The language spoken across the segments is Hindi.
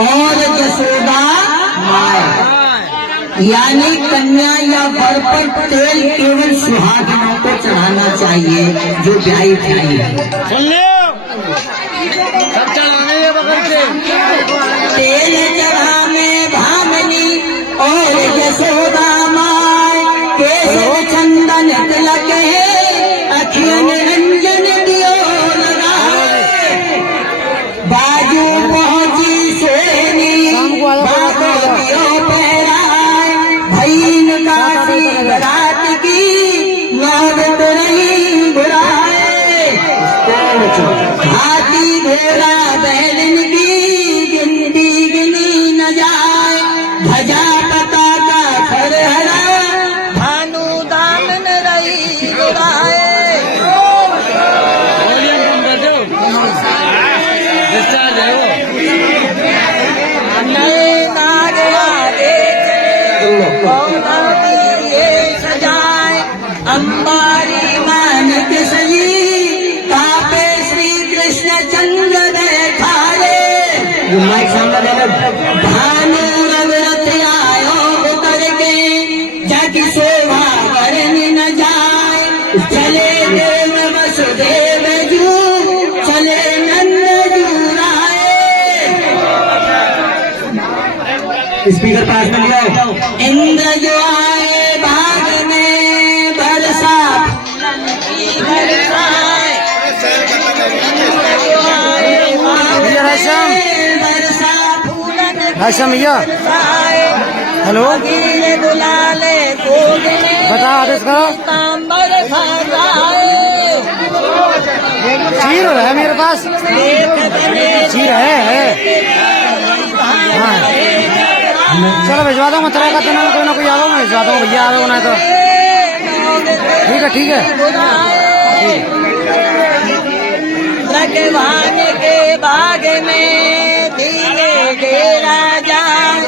और यशोदा माय। यानी कन्या या वर पर तेल केवल सुहागिनों को चढ़ाना चाहिए जो ब्याही थी। तेल चढ़ाने भामनी और यशोदा माय, केसर चंदन तिलक अखियन रंजन दियो लगाए। बाजू पहुंची सोनी बाबो दियो पहराए। भईन काशी रात की नौबत रही बुराए। हाथी घोड़ा बैलन की गिनती गिनी न जाए। ध्वजा पताका फरहरा भानु दामन रही बुराए। नए नागया सजाए। अंबारी मानक सजी कापे श्री कृष्ण चंद्र बैठाए। भानु रवरथ आयो उतर के जग शोभा वरन न जाए। चले देव वसुदेव जू चले नंद जू राय। स्पीकर पास में लिया। इंद्र जो आए बाग में बरसा भाषम भैया हेलो बता आदेश करो। चीर है मेरे पास, चीर है। हाँ चलो भिजवा दो। मैं तरह का तेना कोई ना कोई आ रहा हूँ, मैं भिजवा दूँ भैया आ रहे हो ना तो ठीक है। ठीक है भगवान के बाग में धीरे डेरा जाए।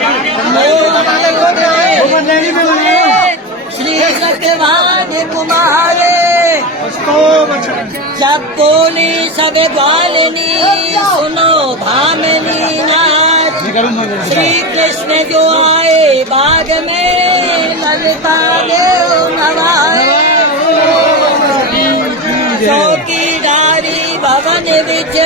श्री सत्यवान कुमारे जब बोली सब ग्वालिनी सुनो भामिनी नाच। श्री कृष्ण जो आए बाग में ललिता देव नवाए। चौकीदारी भवन विच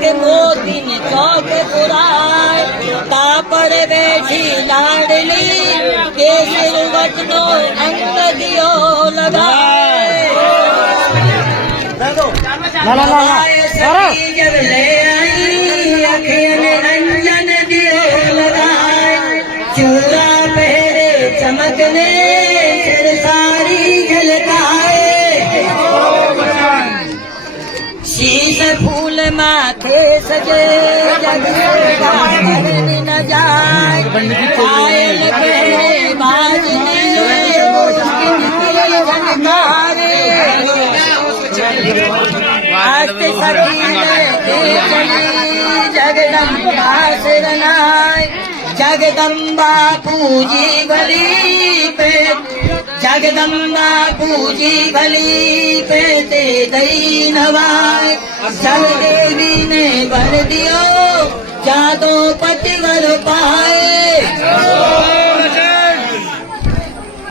के मोतिन चौक पुराए। तापर बैठी लाडली के सिर वटनो अंग दियो लगाए। सखी जब ले आई अखियन रंजन दियो लगाए। चूड़ा पहरे चमकने सिर सारी झलकाए। शीश फूल माथे सजे जग न जाए। पायल के बाजने झनकारे। अष्ट सखी जगदम्बा सिरनाय। जगदम्बा पूजी भली पे जगदम्बा पूजी भली पे ते दई नवाए। जल देवी ने वर दियो जादो पतिवर पाए।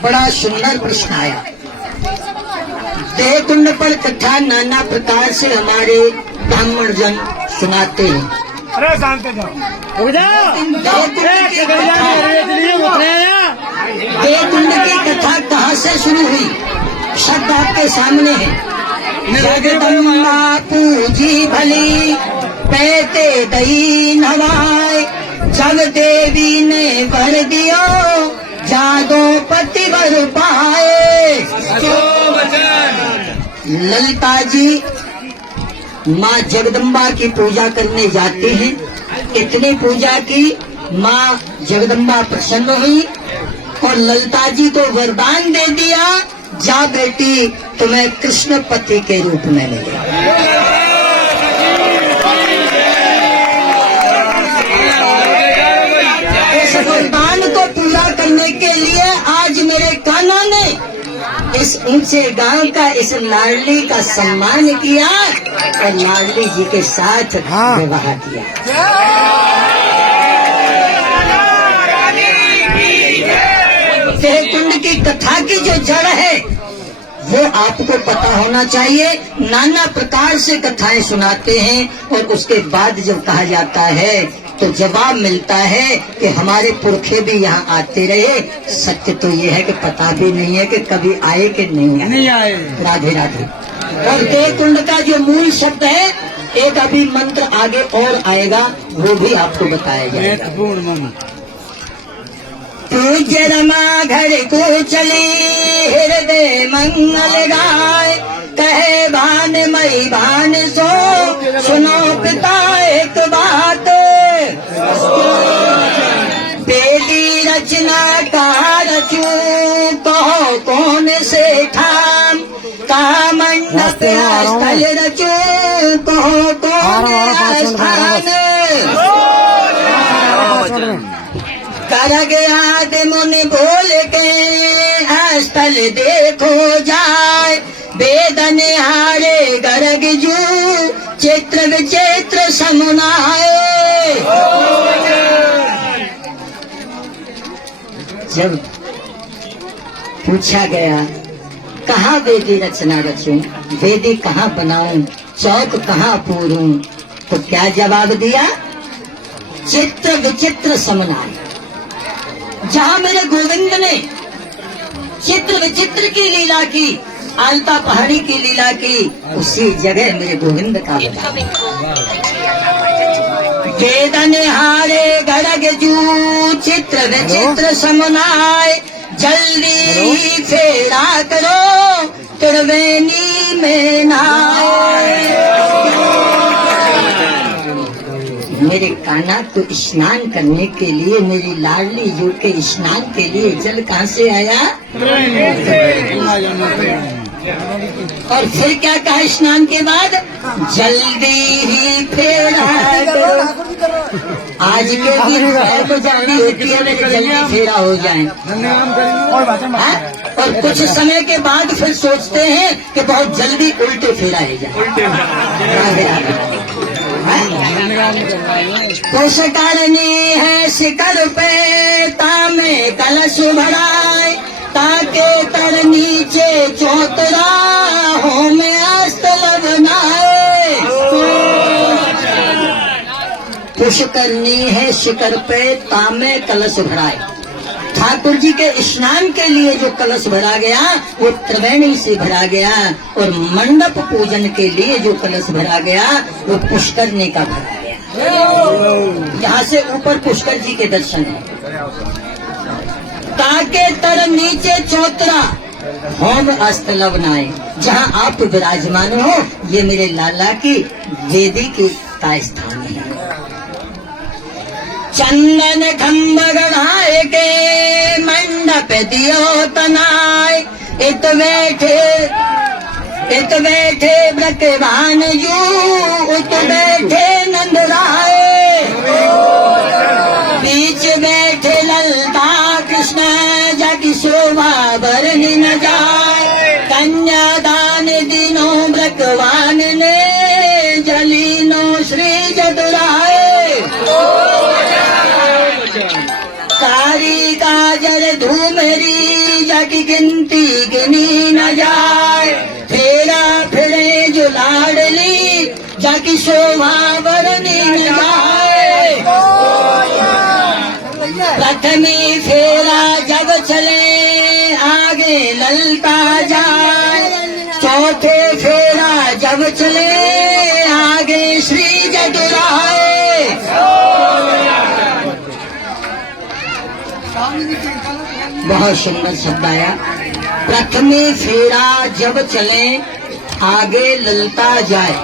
बड़ा सुंदर प्रश्न आया। देवकुंड पर कथा नाना प्रकार से हमारे ब्राह्मण जन सुनाते हैं। अरे शांत जाओ। देवकुंड की कथा कहाँ से शुरू हुई? शब्द आपके सामने है। जगदम्बा पूजी भली पैते दई नवाए। जब देवी ने वर दियो जादो पति वर पाए। ललिता जी माँ जगदम्बा की पूजा करने जाते हैं। इतनी पूजा की माँ जगदम्बा प्रसन्न हुई और ललिता जी को वरदान दे दिया, जा बेटी तुम्हें कृष्ण पति के रूप में मिले। इस वरदान को पूरा करने के लिए आज मेरे कान्हा ने इस ऊंचे गांव का इस लाडली का सम्मान किया और लाडली जी के साथ विवाह किया। देह कुंड की कथा की जो जड़ है वो आपको पता होना चाहिए। नाना प्रकार से कथाएं सुनाते हैं और उसके बाद जब कहा जाता है तो जवाब मिलता है कि हमारे पुरखे भी यहाँ आते रहे। सत्य तो ये है कि पता भी नहीं है कि कभी आए कि नहीं आए। राधे राधे। और देह कुंड का जो मूल शब्द है, एक अभी मंत्र आगे और आएगा, वो भी आपको बताया जाएगा। पूज्य रमा घर को चली हृदय मंगल गाय, कहे भान मई भान सो सुनो पिता एक बात। बेदी रचना का रचू कहो कौन से ठाम, कहा मंडप स्थल रचू कहो कौन स्थान। कर गया मुनि बोल के स्थल देखो जाए, वेदन हारे गर्ग जू चित्र विचित्र समुनाए। जब पूछा गया कहाँ वेदी रचना रचूं, वेदी कहाँ बनाऊं, चौक कहाँ पूरूं, तो क्या जवाब दिया? चित्र विचित्र समुनाए। जहाँ मेरे गोविंद ने चित्र विचित्र की लीला की, आलता पहाड़ी की लीला की, उसी जगह मेरे गोविंद का वेदन हारे गड़ग जू चित्र विचित्र समुनाए। जल्दी फेरा करो त्रिवेणी में नाए। मेरे कान्हा को स्नान करने के लिए, मेरी लाडली जो के स्नान के लिए जल कहाँ से आया? और फिर क्या कहा स्नान के बाद? जल्दी ही फेरा करो। आज के दिन तो जल्दी होती है, मेरे जल्दी फेरा हो जाए। और कुछ समय के बाद फिर सोचते हैं कि बहुत जल्दी उल्टे फेरा है जाए। कोशकारणी है शिखर पे तामे कलश भराए, ताके तर नीचे चौतरा हो में अस्तल बनाए। पुष्करणी है शिखर पे तामे कलश भराए। ठाकुर जी के स्नान के लिए जो कलश भरा गया वो त्रिवेणी से भरा गया, और मंडप पूजन के लिए जो कलश भरा गया वो पुष्करणी का भरा गया। यहाँ से ऊपर पुष्कर जी के दर्शन है। ताके तर नीचे चौतरा होम अस्तलव नाए। जहाँ आप विराजमान हो, ये मेरे लाला की वेदी का स्थान है। चंदन खम्भ गढ़ाए के मंडप दियो तनाए, इत बैठे ब्रतवान जू उत बैठे नंद राय। बीच बैठे ललता कृष्ण जग शोभा बरनी न जाए। कन्यादान दिनों ब्रतवान ने जलीनो श्री जदुराए। कारी काजर धूमेरी जग गिनती गिनी न जाए। फेरा फिरे जो लाडली जाकी शोभा बरनी न जाए। प्रथमी फेरा जब चले आगे ललता जाए। चौथे फेरा जब चले आगे श्री जदुराए। बहुत सुंदर शब्द आया। प्रथमी फेरा जब चले आगे ललता जाए।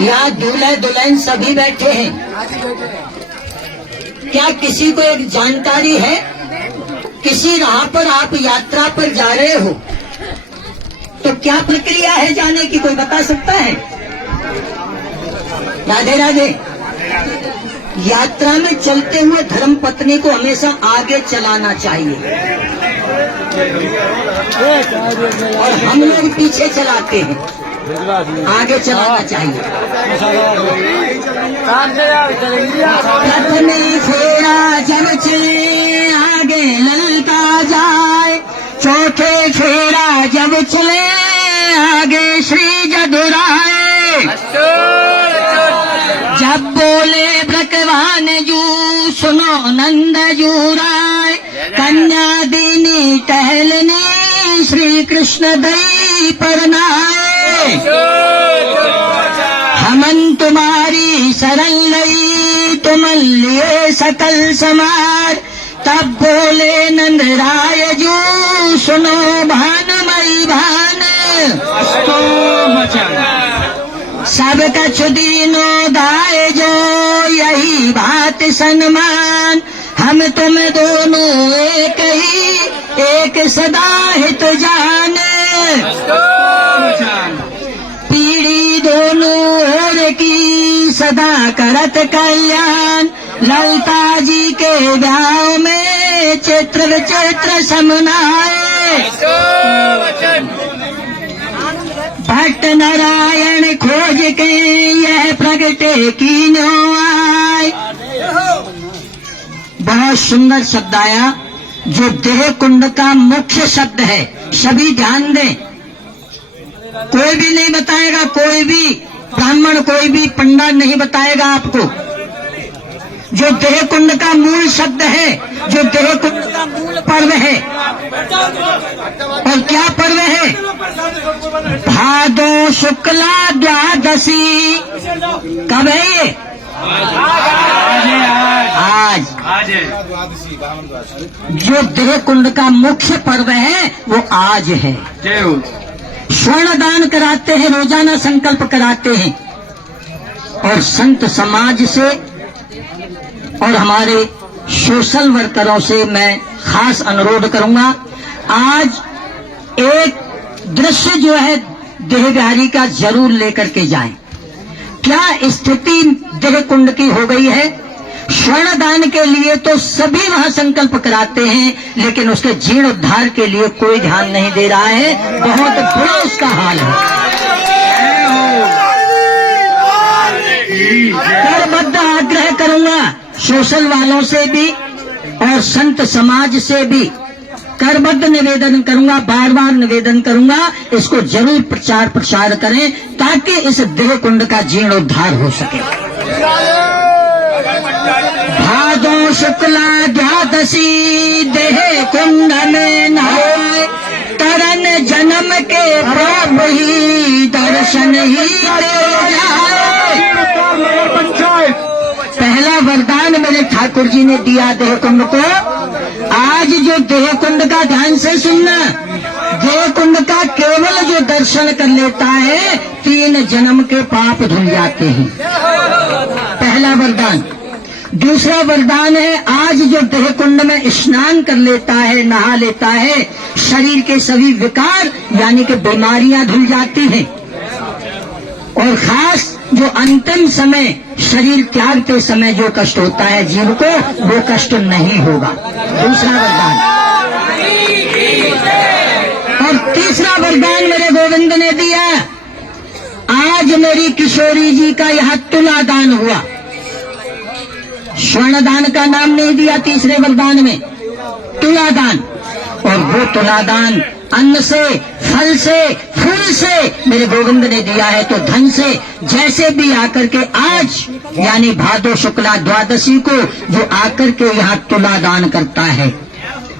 यहाँ दूल्हे दुल्हन सभी बैठे हैं। क्या किसी को एक जानकारी है? किसी राह पर आप यात्रा पर जा रहे हो तो क्या प्रक्रिया है जाने की, कोई बता सकता है? राधे राधे। यात्रा में चलते हुए धर्म पत्नी को हमेशा आगे चलाना चाहिए और हम लोग पीछे चलाते हैं। आगे चलाना चाहिए। प्रथम फेरा जब चले आगे चौथे फेरा जब चले आगे श्री जदुराय, जब बोले ब्रकवान जू सुनो नंद जूराय, कन्या दीनी टहलने श्री कृष्ण दई परनाए, हमन तुम्हारी शरण लई तुम लिए सकल समार, तब बोले नंद राय जू सुनो भानमयी भान, सब कछ दीनो दाय जो यही बात सन्मान, हम तुम दोनों एक ही एक सदा हित जान, पीढ़ी दोनों ओर की सदा करत कल्याण, ललिता जी के ब्याह में चित्र विचित्र समनाए, भट्ट नारायण खोज के यह प्रगटे कीनो आए। बहुत सुंदर शब्द आया जो देह कुंड का मुख्य शब्द है। सभी ध्यान दें, कोई भी नहीं बताएगा, कोई भी ब्राह्मण कोई भी पंडित नहीं बताएगा आपको। जो देह कुंड का मूल शब्द है, जो देह कुंड का मूल पर्व है, और क्या पर्व है? भादो शुक्ला द्वादशी। कब है ये? आज। जो देह कुंड का मुख्य पर्व है वो आज है। स्वर्ण दान कराते हैं, रोजाना संकल्प कराते हैं, और संत समाज से और हमारे सोशल वर्करों से मैं खास अनुरोध करूंगा, आज एक दृश्य जो है देह बिहारी का जरूर लेकर के जाएं। क्या स्थिति देह कुंड की हो गई है? स्वर्ण दान के लिए तो सभी वहां संकल्प कराते हैं, लेकिन उसके जीर्णोद्धार के लिए कोई ध्यान नहीं दे रहा है। बहुत बुरा उसका हाल है। करबद्ध आग्रह करूंगा सोशल वालों से भी और संत समाज से भी, करबद्ध निवेदन करूंगा, बार बार निवेदन करूंगा, इसको जरूर प्रचार प्रसार करें ताकि इस देह कुंड का जीर्णोद्धार हो सके। भादो शुक्ला द्वादशी देह कुंड में नहाए, तरन जन्म के पाप ही दर्शन ही दे जाए। पहला वरदान मेरे ठाकुर जी ने दिया देह कुंड को। आज जो देह कुंड का ध्यान से सुनना, देह कुंड का केवल जो दर्शन कर लेता है 3 जन्म के पाप धुल जाते हैं। पहला वरदान। दूसरा वरदान है, आज जो देह कुंड में स्नान कर लेता है, नहा लेता है, शरीर के सभी विकार यानी कि बीमारियां धुल जाती हैं, और खास जो अंतिम समय शरीर त्यागते समय जो कष्ट होता है जीव को, वो कष्ट नहीं होगा। दूसरा वरदान। और तीसरा वरदान मेरे गोविंद ने दिया, आज मेरी किशोरी जी का यह तुला दान हुआ। स्वर्ण दान का नाम नहीं दिया तीसरे वरदान में, तुला दान। और वो तुला दान अन्न से, फल से, फूल से मेरे गोविंद ने दिया है, तो धन से जैसे भी आकर के आज यानी भादो शुक्ला द्वादशी को जो आकर के यहाँ तुला दान करता है,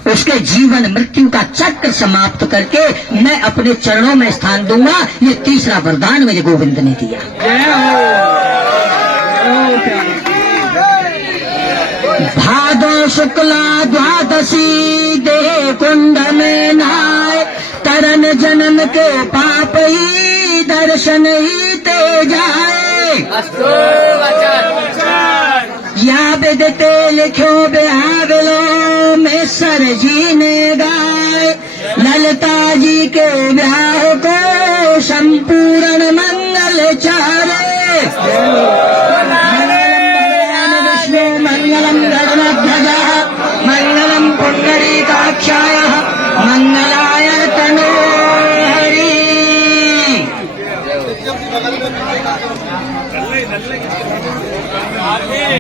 उसके जीवन मृत्यु का चक्र समाप्त करके मैं अपने चरणों में स्थान दूंगा। ये तीसरा वरदान मेरे गोविंद ने दिया। भादो शुक्ला द्वादशी देह कुंड में नहाए, तरन जन्म के पाप ही दर्शन ही ते जाए। या विदते लिखो बिहावलो में सर जी ने गाए, ललिता जी के ब्याह को संपूर्ण मंगल चारे।